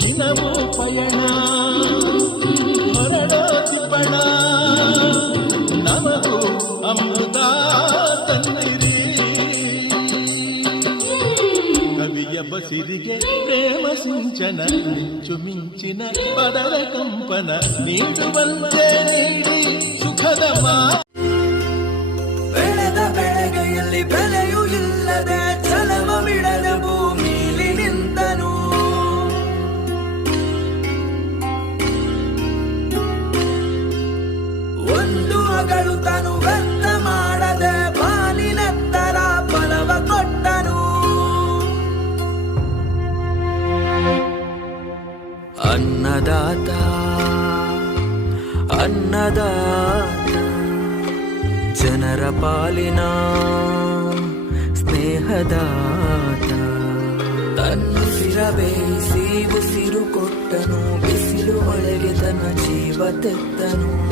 ದಿನವೂ ತನ್ನಿರಿ. ಕವಿಯ ಬಸಿರಿಗೆ ಪ್ರೇಮ ಸಿಂಚನ ಮಿಂಚು ಮಿಂಚಿನ ಪದರ ಕಂಪನ ನೀಡುವಂತೆ ನೀಡಿ ಸುಖದ ಬೆಳೆದ ಬೆಳೆಗೈಯಲ್ಲಿ ಬೆಲೆಯೂ ಅಗಳು ತನು ವ್ಯರ್ಥ ಮಾಡದೆ ಬಾಲಿನೆತ್ತರ ಫಲವ ಕೊಟ್ಟನು. ಅನ್ನದಾತ ಅನ್ನದಾತ, ಜನರ ಪಾಲಿನ ಸ್ನೇಹದಾತ. ತನ್ನುಸಿರ ಬೇಯಿಸಿ ಉಸಿರು ಕೊಟ್ಟನು, ಬಿಸಿಲು ಒಳಗೆ ತನ್ನ ಜೀವ ತೆತ್ತನು.